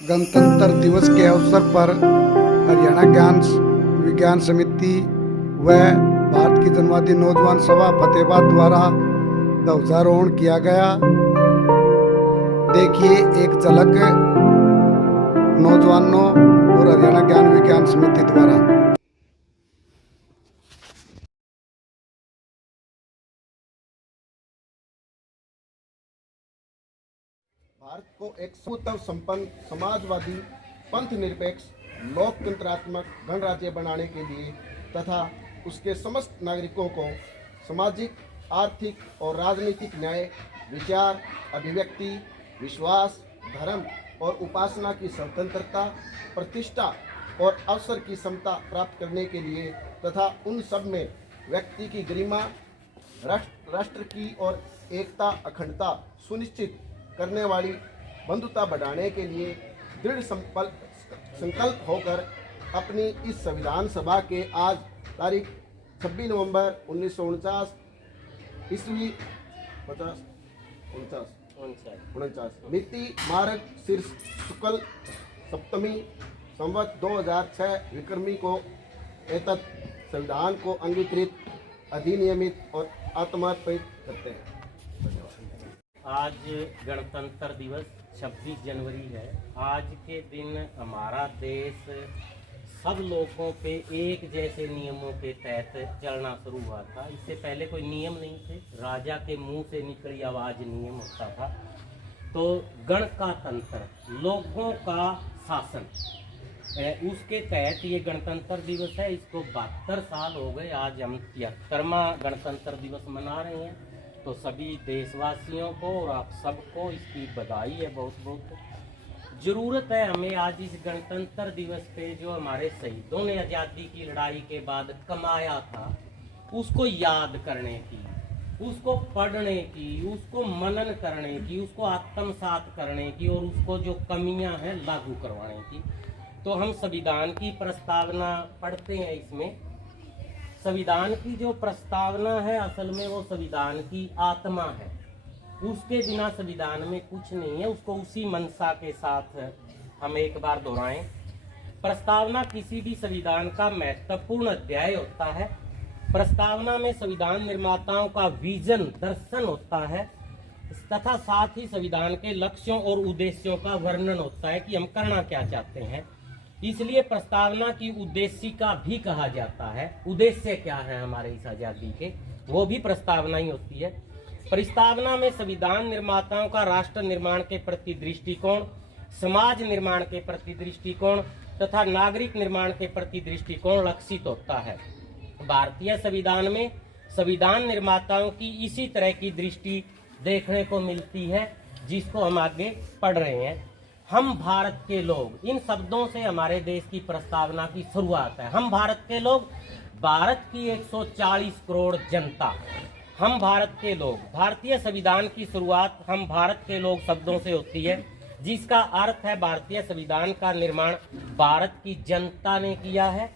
गणतंत्र दिवस के अवसर पर हरियाणा ज्ञान विज्ञान समिति व भारत की जनवादी नौजवान सभा फतेहाबाद द्वारा ध्वजारोहण किया गया। देखिए एक झलक नौजवानों और हरियाणा ज्ञान विज्ञान समिति द्वारा। भारत को एक सुतंत्र संपन्न समाजवादी पंथ निरपेक्ष लोकतंत्रात्मक गणराज्य बनाने के लिए तथा उसके समस्त नागरिकों को सामाजिक, आर्थिक और राजनीतिक न्याय, विचार, अभिव्यक्ति, विश्वास, धर्म और उपासना की स्वतंत्रता, प्रतिष्ठा और अवसर की समता प्राप्त करने के लिए तथा उन सब में व्यक्ति की गरिमा, राष्ट्र की और एकता अखंडता सुनिश्चित करने वाली बंधुता बढ़ाने के लिए दृढ़ संकल्प होकर अपनी इस संविधान सभा के आज तारीख 26 नवंबर 1949 ईस्वी 49 मिति मार्ग शीर्ष शुक्ल सप्तमी संवत 2006 विक्रमी को एतत् संविधान को अंगीकृत, अधिनियमित और आत्मार्पित करते हैं। आज गणतंत्र दिवस 26 जनवरी है। आज के दिन हमारा देश सब लोगों पे एक जैसे नियमों के तहत चलना शुरू हुआ था। इससे पहले कोई नियम नहीं थे, राजा के मुंह से निकली आवाज नियम होता था। तो गण का तंत्र, लोगों का शासन, उसके तहत ये गणतंत्र दिवस है। इसको 72 साल हो गए। आज हम 73वां गणतंत्र दिवस मना रहे हैं। तो सभी देशवासियों को और आप सबको इसकी बधाई है, बहुत बहुत। ज़रूरत है हमें आज इस गणतंत्र दिवस पे जो हमारे शहीदों ने आज़ादी की लड़ाई के बाद कमाया था उसको याद करने की, उसको पढ़ने की, उसको मनन करने की, उसको आत्मसात करने की और उसको जो कमियां हैं लागू करवाने की। तो हम संविधान की प्रस्तावना पढ़ते हैं। इसमें संविधान की जो प्रस्तावना है असल में वो संविधान की आत्मा है। उसके बिना संविधान में कुछ नहीं है। उसको उसी मंशा के साथ हम एक बार दोहराएं। प्रस्तावना किसी भी संविधान का महत्वपूर्ण अध्याय होता है। प्रस्तावना में संविधान निर्माताओं का विजन, दर्शन होता है तथा साथ ही संविधान के लक्ष्यों और उद्देश्यों का वर्णन होता है कि हम करना क्या चाहते हैं। इसलिए प्रस्तावना की उद्देशिका भी कहा जाता है। उद्देश्य क्या है हमारे इस आज़ादी के, वो भी प्रस्तावना ही होती है। प्रस्तावना में संविधान निर्माताओं का राष्ट्र निर्माण के प्रति दृष्टिकोण, समाज निर्माण के प्रति दृष्टिकोण तथा नागरिक निर्माण के प्रति दृष्टिकोण लक्षित होता है। भारतीय संविधान में संविधान निर्माताओं की इसी तरह की दृष्टि देखने को मिलती है जिसको हम आगे पढ़ रहे हैं। हम भारत के लोग, इन शब्दों से हमारे देश की प्रस्तावना की शुरुआत है। हम भारत के लोग, भारत की 140 करोड़ जनता, हम भारत के लोग। भारतीय संविधान की शुरुआत हम भारत के लोग शब्दों से होती है, जिसका अर्थ है भारतीय संविधान का निर्माण भारत की जनता ने किया है।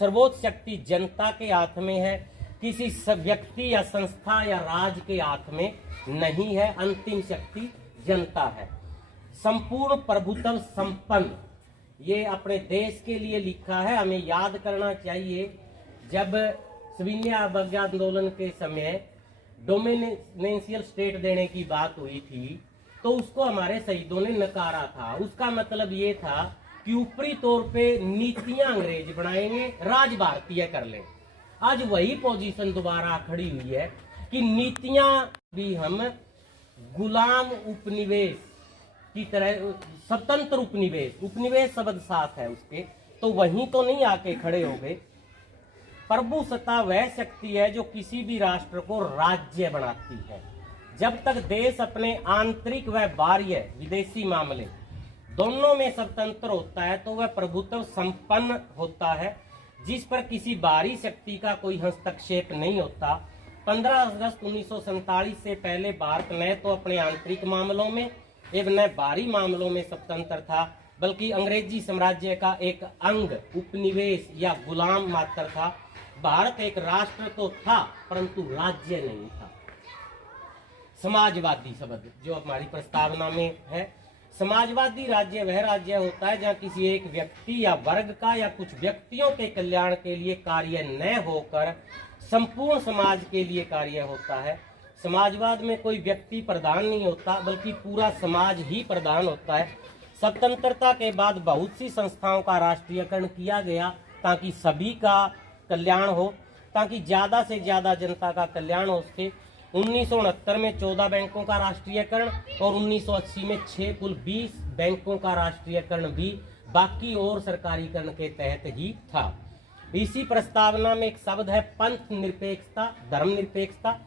सर्वोच्च शक्ति जनता के हाथ में है, किसी व्यक्ति या संस्था या राज्य के हाथ में नहीं है। अंतिम शक्ति जनता है। संपूर्ण प्रभुत्व संपन्न, ये अपने देश के लिए लिखा है। हमें याद करना चाहिए, जब सविनय अवज्ञा आंदोलन के समय डोमिनेंशियल स्टेट देने की बात हुई थी तो उसको हमारे शहीदों ने नकारा था। उसका मतलब ये था कि ऊपरी तौर पे नीतियां अंग्रेज बनाएंगे, राज भारतीय कर लें। आज वही पोजीशन दोबारा खड़ी हुई है कि नीतियां भी हम गुलाम उपनिवेश की तरह, स्वतंत्र उपनिवेश, उपनिवेश शब्द साथ है उसके, तो वहीं तो नहीं आके खड़े हो गए। प्रभुसत्ता वह शक्ति है जो किसी भी राष्ट्र को राज्य बनाती है। जब तक देश अपने आंतरिक व बाह्य विदेशी मामले दोनों में स्वतंत्र होता है तो वह प्रभुत्व संपन्न होता है, जिस पर किसी बाहरी शक्ति का कोई हस्तक्षेप नहीं होता। 15 अगस्त 1947 से पहले भारत न तो अपने आंतरिक मामलों में एवं न बाहरी मामलों में स्वतंत्र था, बल्कि अंग्रेजी साम्राज्य का एक अंग, उपनिवेश या गुलाम मात्र था। भारत एक राष्ट्र तो था परंतु राज्य नहीं था। समाजवादी शब्द जो हमारी प्रस्तावना में है, समाजवादी राज्य वह राज्य होता है जहां किसी एक व्यक्ति या वर्ग का या कुछ व्यक्तियों के कल्याण के लिए कार्य न होकर संपूर्ण समाज के लिए कार्य होता है। समाजवाद में कोई व्यक्ति प्रधान नहीं होता, बल्कि पूरा समाज ही प्रधान होता है। स्वतंत्रता के बाद बहुत सी संस्थाओं का राष्ट्रीयकरण किया गया ताकि सभी का कल्याण हो, ताकि ज़्यादा से ज़्यादा जनता का कल्याण हो सके। 1969 में 14 बैंकों का राष्ट्रीयकरण और 1980 में 6 कुल 20 बैंकों का राष्ट्रीयकरण भी बाकी और सरकारीकरण के तहत ही था। इसी प्रस्तावना में एक शब्द है पंथ निरपेक्षता, धर्म निरपेक्षता।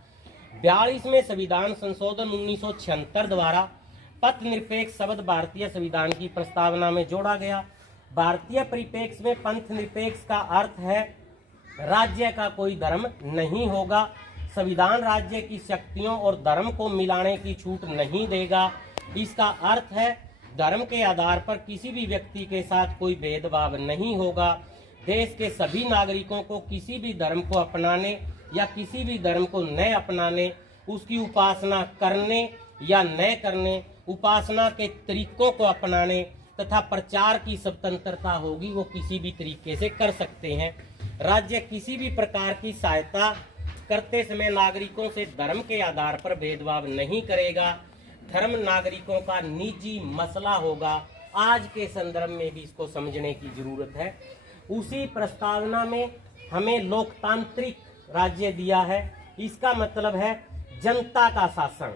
42वें संविधान संशोधन 1976 द्वारा पंथ निरपेक्ष शब्द भारतीय संविधान की प्रस्तावना में जोड़ा गया। भारतीय परिप्रेक्ष्य में पंथ निरपेक्ष का अर्थ है राज्य का कोई धर्म नहीं होगा। संविधान राज्य की शक्तियों और धर्म को मिलाने की छूट नहीं देगा। इसका अर्थ है धर्म के आधार पर किसी भी व्यक्ति के साथ कोई भेदभाव नहीं होगा। देश के सभी नागरिकों को किसी भी धर्म को अपनाने या किसी भी धर्म को न अपनाने, उसकी उपासना करने या न करने, उपासना के तरीकों को अपनाने तथा प्रचार की स्वतंत्रता होगी, वो किसी भी तरीके से कर सकते हैं। राज्य किसी भी प्रकार की सहायता करते समय नागरिकों से धर्म के आधार पर भेदभाव नहीं करेगा। धर्म नागरिकों का निजी मसला होगा। आज के संदर्भ में भी इसको समझने की जरूरत है। उसी प्रस्तावना में हमें लोकतांत्रिक राज्य दिया है। इसका मतलब है जनता का शासन।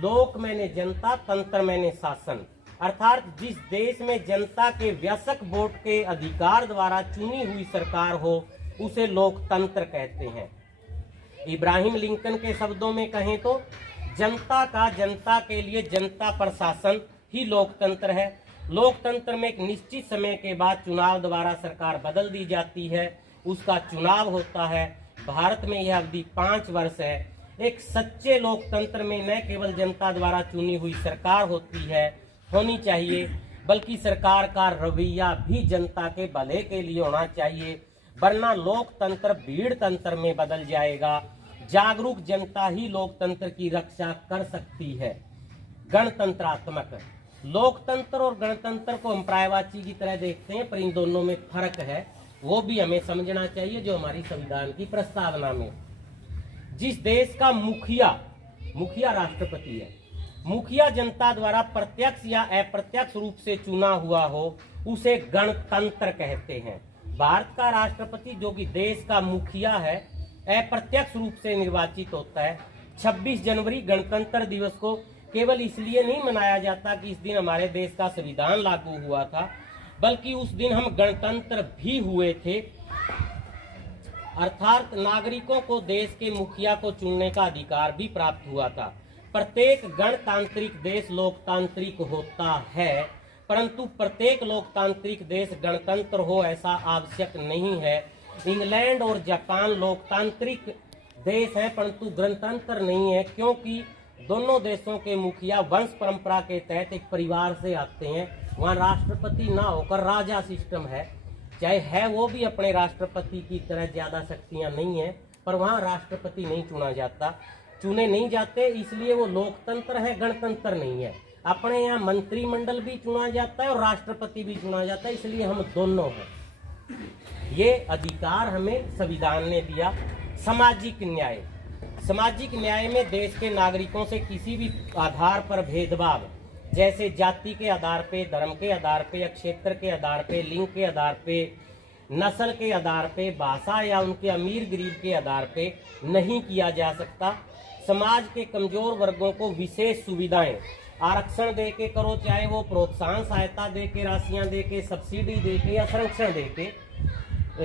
लोक मैंने जनता, तंत्र मैंने शासन, अर्थात जिस देश में जनता के वयस्क वोट के अधिकार द्वारा चुनी हुई सरकार हो उसे लोकतंत्र कहते हैं। इब्राहिम लिंकन के शब्दों में कहें तो जनता का जनता के लिए जनता प्रशासन ही लोकतंत्र है। लोकतंत्र में एक निश्चित समय के बाद चुनाव द्वारा सरकार बदल दी जाती है, उसका चुनाव होता है। भारत में यह अवधि 5 वर्ष है। एक सच्चे लोकतंत्र में न केवल जनता द्वारा चुनी हुई सरकार होनी चाहिए, बल्कि सरकार का रवैया भी जनता के भले के लिए होना चाहिए, वरना लोकतंत्र भीड़ तंत्र में बदल जाएगा। जागरूक जनता ही लोकतंत्र की रक्षा कर सकती है। गणतंत्रात्मक, लोकतंत्र और गणतंत्र को हम प्रायवाची की तरह देखते हैं, पर इन दोनों में फर्क है, वो भी हमें समझना चाहिए। जो हमारी संविधान की प्रस्तावना में जिस देश का मुखिया राष्ट्रपति है, मुखिया जनता द्वारा प्रत्यक्ष या अप्रत्यक्ष रूप से चुना हुआ हो, उसे गणतंत्र कहते हैं। भारत का राष्ट्रपति जो कि देश का मुखिया है, अप्रत्यक्ष रूप से निर्वाचित होता है। 26 जनवरी गणतंत्र दिवस को केवल इसलिए नहीं मनाया जाता कि इस दिन हमारे देश का संविधान लागू हुआ था, बल्कि उस दिन हम गणतंत्र भी हुए थे। अर्थात नागरिकों को देश के मुखिया को चुनने का अधिकार भी प्राप्त हुआ था। प्रत्येक गणतांत्रिक देश लोकतांत्रिक होता है, परंतु प्रत्येक लोकतांत्रिक देश गणतंत्र हो ऐसा आवश्यक नहीं है। इंग्लैंड और जापान लोकतांत्रिक देश हैं, परंतु गणतंत्र नहीं है, क्योंकि दोनों देशों के मुखिया वंश परंपरा के तहत एक परिवार से आते हैं। वहाँ राष्ट्रपति ना होकर राजा सिस्टम है, चाहे है वो भी अपने राष्ट्रपति की तरह ज्यादा शक्तियां नहीं है, पर वहाँ राष्ट्रपति नहीं चुने नहीं जाते, इसलिए वो लोकतंत्र है, गणतंत्र नहीं है। अपने यहाँ मंत्रिमंडल भी चुना जाता है और राष्ट्रपति भी चुना जाता है, इसलिए हम दोनों हैं। ये अधिकार हमें संविधान ने दिया। सामाजिक न्याय में देश के नागरिकों से किसी भी आधार पर भेदभाव, जैसे जाति के आधार पे, धर्म के आधार पे या क्षेत्र के आधार पे, लिंग के आधार पे, नस्ल के आधार पे, भाषा या उनके अमीर गरीब के आधार पे नहीं किया जा सकता। समाज के कमजोर वर्गों को विशेष सुविधाएं आरक्षण दे के करो, चाहे वो प्रोत्साहन सहायता दे के, राशियां दे के, सब्सिडी दे के या संरक्षण दे के,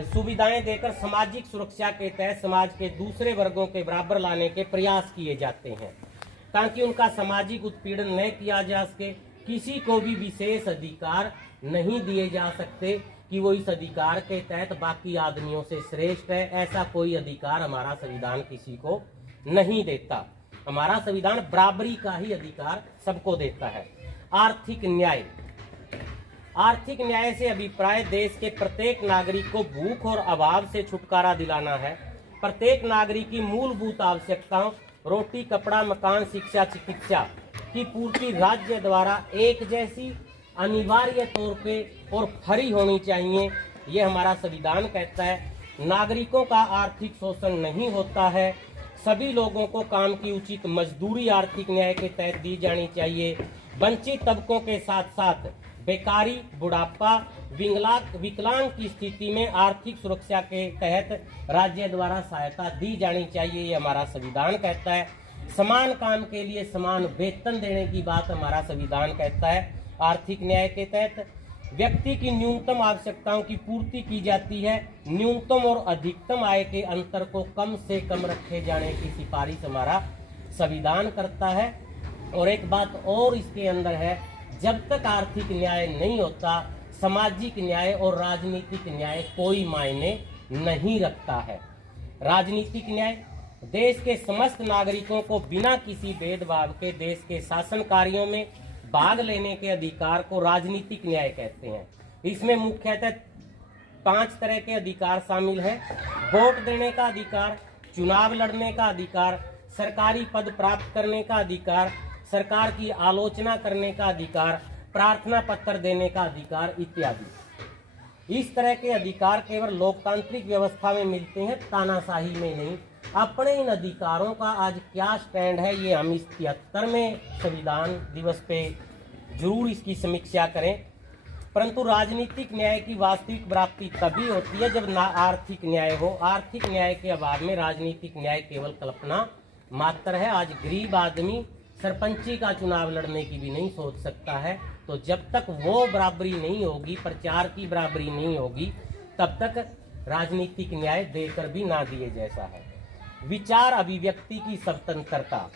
सुविधाएं देकर सामाजिक सुरक्षा के तहत समाज के दूसरे वर्गों के बराबर लाने के प्रयास किए जाते हैं, ताकि उनका सामाजिक उत्पीड़न न किया जा सके। किसी को भी विशेष अधिकार नहीं दिए जा सकते कि वो इस अधिकार के तहत बाकी आदमियों से श्रेष्ठ है। ऐसा कोई अधिकार हमारा संविधान किसी को नहीं देता। हमारा संविधान बराबरी का ही अधिकार सबको देता है। आर्थिक न्याय से अभिप्राय देश के प्रत्येक नागरिक को भूख और अभाव से छुटकारा दिलाना है। प्रत्येक नागरिक की मूलभूत आवश्यकताओं रोटी, कपड़ा, मकान, शिक्षा, चिकित्सा की पूर्ति राज्य द्वारा एक जैसी, अनिवार्य तौर पे और फ्री होनी चाहिए, ये हमारा संविधान कहता है। नागरिकों का आर्थिक शोषण नहीं होता है। सभी लोगों को काम की उचित मजदूरी आर्थिक न्याय के तहत दी जानी चाहिए। वंचित तबकों के साथ साथ बेकारी, बुढ़ापा, विकलांग की स्थिति में आर्थिक सुरक्षा के तहत राज्य द्वारा सहायता दी जानी चाहिए, ये हमारा संविधान कहता है। समान काम के लिए समान वेतन देने की बात हमारा संविधान कहता है। आर्थिक न्याय के तहत व्यक्ति की न्यूनतम आवश्यकताओं की पूर्ति की जाती है। न्यूनतम और अधिकतम आय के अंतर को कम से कम रखे जाने की सिफारिश हमारा संविधान करता है। और एक बात और इसके अंदर है, जब तक आर्थिक न्याय नहीं होता, सामाजिक न्याय और राजनीतिक न्याय कोई मायने नहीं रखता है। राजनीतिक न्याय देश के समस्त नागरिकों को बिना किसी भेदभाव के देश के शासन कार्यों में भाग लेने के अधिकार को राजनीतिक न्याय कहते हैं। इसमें मुख्यतः 5 तरह के अधिकार शामिल हैं: वोट देने का अधिकार, चुनाव लड़ने का अधिकार, सरकारी पद प्राप्त करने का अधिकार, सरकार की आलोचना करने का अधिकार, प्रार्थना पत्र देने का अधिकार इत्यादि। इस तरह के अधिकार केवल लोकतांत्रिक व्यवस्था में मिलते हैं, तानाशाही में नहीं। अपने इन अधिकारों का आज क्या स्टैंड है, ये हम इस 73वें संविधान दिवस पे जरूर इसकी समीक्षा करें। परंतु राजनीतिक न्याय की वास्तविक प्राप्ति तभी होती है जब आर्थिक न्याय हो। आर्थिक न्याय के अभाव में राजनीतिक न्याय केवल कल्पना मात्र है। आज गरीब आदमी सरपंची का चुनाव लड़ने की भी नहीं सोच सकता है। तो जब तक वो बराबरी नहीं होगी, प्रचार की बराबरी नहीं होगी, तब तक राजनीतिक न्याय देकर भी ना दिए जैसा है। विचार अभिव्यक्ति की स्वतंत्रता।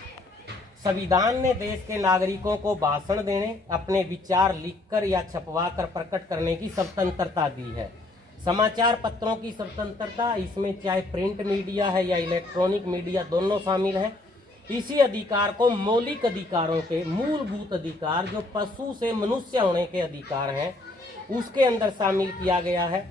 संविधान ने देश के नागरिकों को भाषण देने, अपने विचार लिखकर या छपवाकर प्रकट करने की स्वतंत्रता दी है। समाचार पत्रों की स्वतंत्रता, इसमें चाहे प्रिंट मीडिया है या इलेक्ट्रॉनिक मीडिया, दोनों शामिल है। इसी अधिकार को मौलिक अधिकारों के मूलभूत अधिकार, जो पशु से मनुष्य होने के अधिकार हैं, उसके अंदर शामिल किया गया है।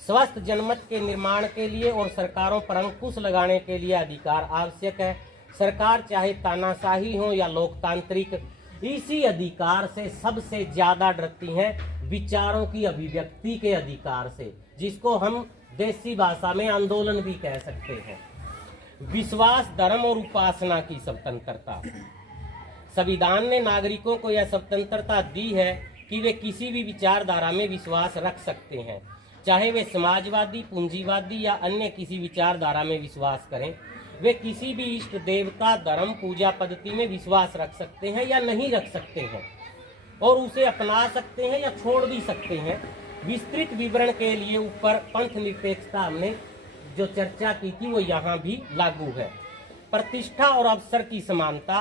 स्वस्थ जनमत के निर्माण के लिए और सरकारों पर अंकुश लगाने के लिए अधिकार आवश्यक है। सरकार चाहे तानाशाही हो या लोकतांत्रिक, इसी अधिकार से सबसे ज्यादा डरती हैं, विचारों की अभिव्यक्ति के अधिकार से, जिसको हम देसी भाषा में आंदोलन भी कह सकते हैं। विश्वास, धर्म और उपासना की स्वतंत्रता। संविधान ने नागरिकों को यह स्वतंत्रता दी है कि वे किसी भी विचारधारा में विश्वास रख सकते हैं, चाहे वे समाजवादी, पूंजीवादी या अन्य किसी विचारधारा में विश्वास करें। वे किसी भी इष्ट देवता, धर्म, पूजा पद्धति में विश्वास रख सकते हैं या नहीं रख सकते हैं, और उसे अपना सकते हैं या छोड़ भी सकते हैं। विस्तृत विवरण के लिए ऊपर पंथ निरपेक्षता हमने जो चर्चा की थी, वो यहाँ भी लागू है। प्रतिष्ठा और अवसर की समानता।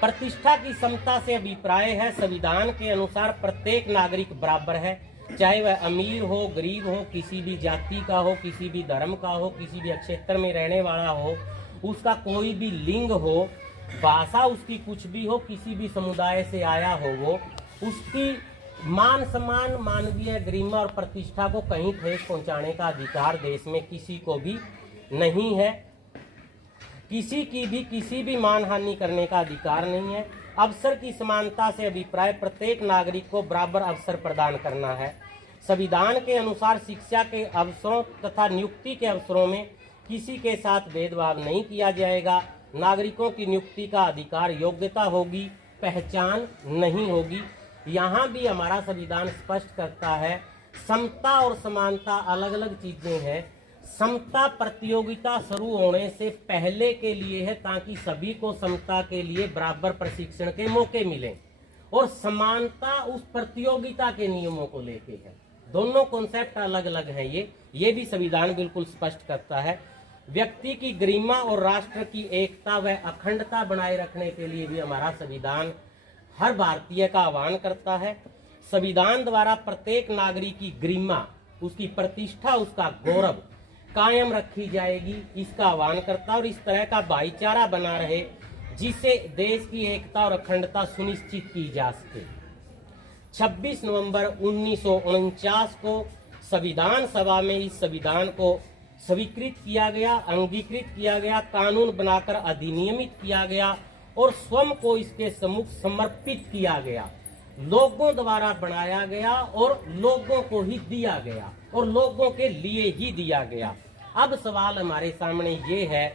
प्रतिष्ठा की समता से अभिप्राय है, संविधान के अनुसार प्रत्येक नागरिक बराबर है, चाहे वह अमीर हो, गरीब हो, किसी भी जाति का हो, किसी भी धर्म का हो, किसी भी क्षेत्र में रहने वाला हो, उसका कोई भी लिंग हो, भाषा उसकी कुछ भी हो, किसी भी समुदाय से आया हो, वो उसकी मान सम्मान, मानवीय गरिमा और प्रतिष्ठा को कहीं ठेस पहुंचाने का अधिकार देश में किसी को भी नहीं है। किसी की भी किसी भी मानहानि करने का अधिकार नहीं है। अवसर की समानता से अभिप्राय प्रत्येक नागरिक को बराबर अवसर प्रदान करना है। संविधान के अनुसार शिक्षा के अवसरों तथा नियुक्ति के अवसरों में किसी के साथ भेदभाव नहीं किया जाएगा। नागरिकों की नियुक्ति का अधिकार योग्यता होगी, पहचान नहीं होगी। यहाँ भी हमारा संविधान स्पष्ट करता है, समता और समानता अलग अलग चीजें हैं। समता प्रतियोगिता शुरू होने से पहले के लिए है, ताकि सभी को समता के लिए बराबर प्रशिक्षण के मौके मिले, और समानता उस प्रतियोगिता के नियमों को लेके है। दोनों कॉन्सेप्ट अलग अलग हैं। ये भी संविधान बिल्कुल स्पष्ट करता है। व्यक्ति की गरिमा और राष्ट्र की एकता व अखंडता बनाए रखने के लिए भी हमारा संविधान हर भारतीय का आह्वान करता है। संविधान द्वारा प्रत्येक नागरिक की गरिमा, उसकी प्रतिष्ठा, उसका गौरव कायम रखी जाएगी, इसका आह्वान करता है, और इस तरह का भाईचारा बना रहे जिससे देश की एकता और अखंडता सुनिश्चित की जा सके। 26 नवंबर 1949 को संविधान सभा में इस संविधान को स्वीकृत किया गया, अंगीकृत किया गया, कानून बनाकर अधिनियमित किया गया और स्वयं को इसके सम्मुख समर्पित किया गया, लोगों द्वारा बनाया गया और लोगों को ही दिया गया और लोगों के लिए ही दिया गया। अब सवाल हमारे सामने ये है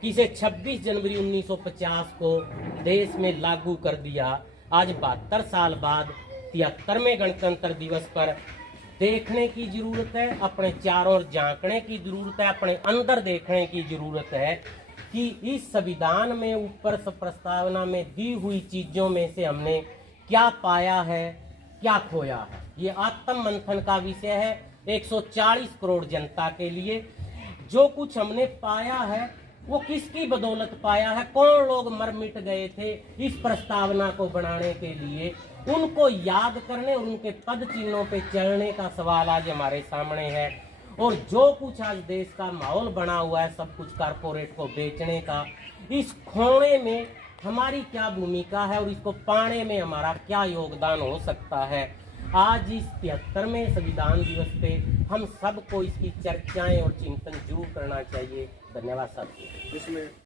कि इसे 26 जनवरी 1950 को देश में लागू कर दिया। आज 72 साल बाद 73वें गणतंत्र दिवस पर देखने की जरूरत है, अपने चारों ओर झांकने की जरूरत है, अपने अंदर देखने की जरूरत है कि इस संविधान में ऊपर से प्रस्तावना में दी हुई चीजों में से हमने क्या पाया है, क्या खोया है। ये आत्म मंथन का विषय है 140 करोड़ जनता के लिए। जो कुछ हमने पाया है वो किसकी बदौलत पाया है, कौन लोग मर मिट गए थे इस प्रस्तावना को बनाने के लिए, उनको याद करने और उनके पद चिन्हों पे चलने का सवाल आज हमारे सामने है। और जो कुछ आज देश का माहौल बना हुआ है सब कुछ कारपोरेट को बेचने का, इस खोने में हमारी क्या भूमिका है और इसको पाने में हमारा क्या योगदान हो सकता है। आज इस 73वें संविधान दिवस पे हम सबको इसकी चर्चाएं और चिंतन जरूर करना चाहिए। धन्यवाद साथियों। इसमें